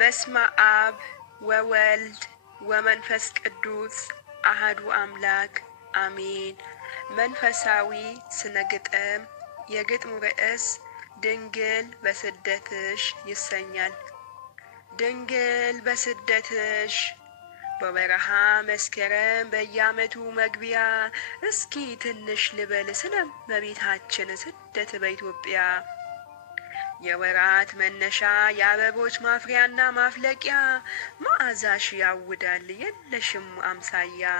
በስመ አብ ወወልድ ወመንፈስ ቅዱስ አሐዱ አምላክ አሜን። መንፈሳዊ ስነ ግጥም። የግጥሙ ርዕስ ድንግል በስደትሽ ይሰኛል። ድንግል በስደትሽ በበረሃ መስከረም በየዓመቱ መግቢያ እስኪ ትንሽ ልበል ስለ እመቤታችን ስደት በኢትዮጵያ። የወራት መነሻ የአበቦች ማፍሪያና ማፍለቂያ መዓዛሽ ያውዳል የለሽም አምሳያ።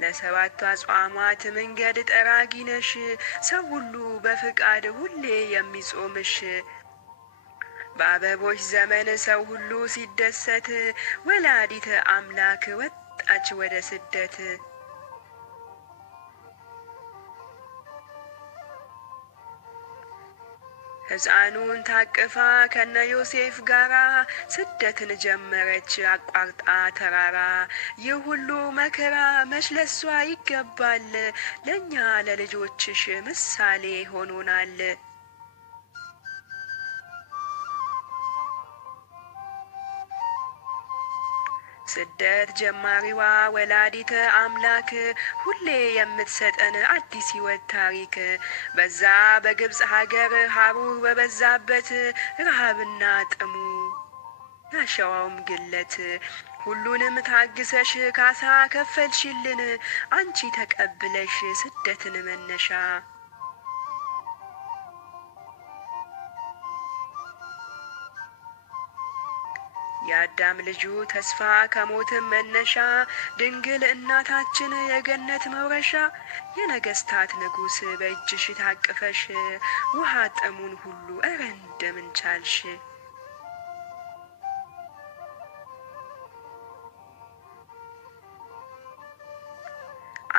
ለሰባቱ አጽዋማት መንገድ ጠራጊ ነሽ ሰው ሁሉ በፍቃድ ሁሌ የሚጾምሽ። በአበቦች ዘመን ሰው ሁሉ ሲደሰት ወላዲተ አምላክ ወጣች ወደ ስደት። ሕፃኑን ታቅፋ ከነ ዮሴፍ ጋራ ስደትን ጀመረች አቋርጣ ተራራ። ይህ ሁሉ መከራ መች ለሷ ይገባል? ለእኛ ለልጆችሽ ምሳሌ ሆኖናል። ስደት ጀማሪዋ ወላዲተ አምላክ ሁሌ የምትሰጠን አዲስ ሕይወት ታሪክ። በዛ በግብፅ ሀገር ሀሩር በበዛበት ረሃብና ጥሙ ያሸዋውም ግለት ሁሉንም ታግሰሽ ካሳ ከፈልሽልን አንቺ ተቀብለሽ ስደትን መነሻ። የአዳም ልጁ ተስፋ ከሞትም መነሻ ድንግል እናታችን የገነት መውረሻ። የነገስታት ንጉሥ በእጅሽ ታቅፈሽ ውሃ ጥሙን ሁሉ እረ እንደምን ቻልሽ?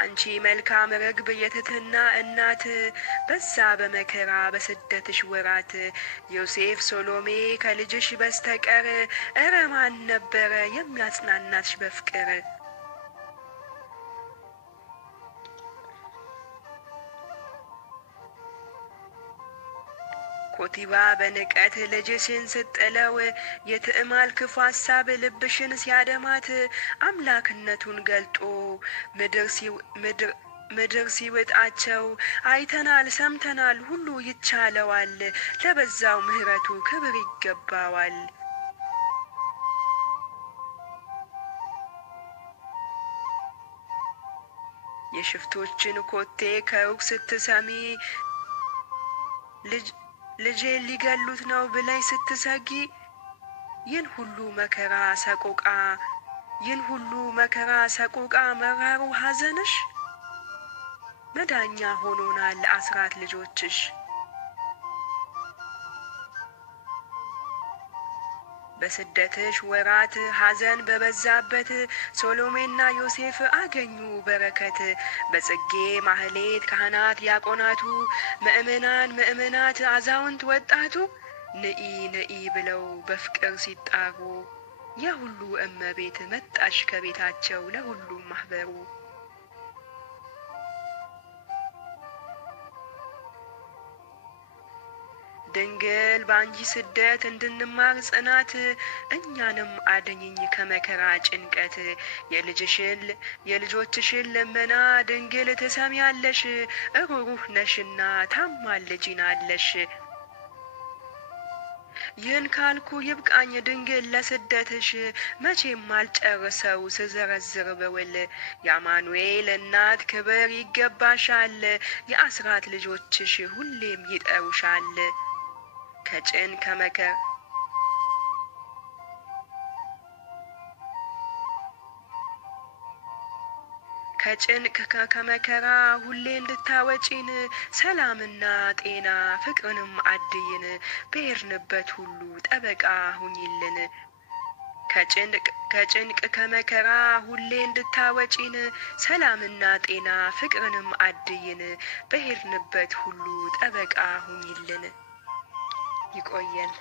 አንቺ መልካም ርግብ የትሕትና እናት በዛ በመከራ በስደትሽ ወራት ዮሴፍ ሶሎሜ ከልጅሽ በስተቀር እረ ማን ነበረ የሚያጽናናትሽ በፍቅር? ኮቲባ በንቀት ልጅሽን ስጥለው የትዕማል ክፉ ሐሳብ ልብሽን ሲያደማት አምላክነቱን ገልጦ ምድር ሲውጣቸው አይተናል ሰምተናል ሁሉ ይቻለዋል። ለበዛው ምሕረቱ ክብር ይገባዋል። የሽፍቶችን ኮቴ ከሩቅ ስትሰሚ ልጄን ሊገሉት ነው ብለሽ ስትሰጊ ይህን ሁሉ መከራ ሰቆቃ መራሩ ሐዘንሽ መዳኛ ሆኖናል አስራት ልጆችሽ። በስደትሽ ወራት ሐዘን በበዛበት ሶሎሜና ዮሴፍ አገኙ በረከት። በጽጌ ማህሌት ካህናት ዲያቆናቱ ምእመናት አዛውንት ወጣቱ ንኢ ንኢ ብለው በፍቅር ሲጣሩ የሁሉ እመቤት መጣሽ ከቤታቸው ለሁሉም ማህበሩ። ድንግል በአንቺ ስደት እንድንማር ጽናት እኛንም አድኝኝ ከመከራ ጭንቀት። የልጆችሽን ልመና ድንግል ትሰሚያለሽ እሩሩህ ነሽና ታማልጂናለሽ። ይህን ካልኩ ይብቃኝ ድንግል ለስደትሽ መቼም አልጨርሰው ስዘረዝር ብውል። የአማኑኤል እናት ክብር ይገባሻል የአስራት ልጆችሽ ሁሌም ይጠሩሻል። ከጭንቅ ከመከራ ሁሌ እንድታወጪን ሰላምና ጤና ፍቅርንም አድይን በሄድንበት ሁሉ ጠበቃ ሁኚልን። ከጭንቅ ከመከራ ሁሌ እንድታወጪን ሰላምና ጤና ፍቅርንም አድይን በሄድንበት ሁሉ ጠበቃ ሁኚልን። ይቆየን።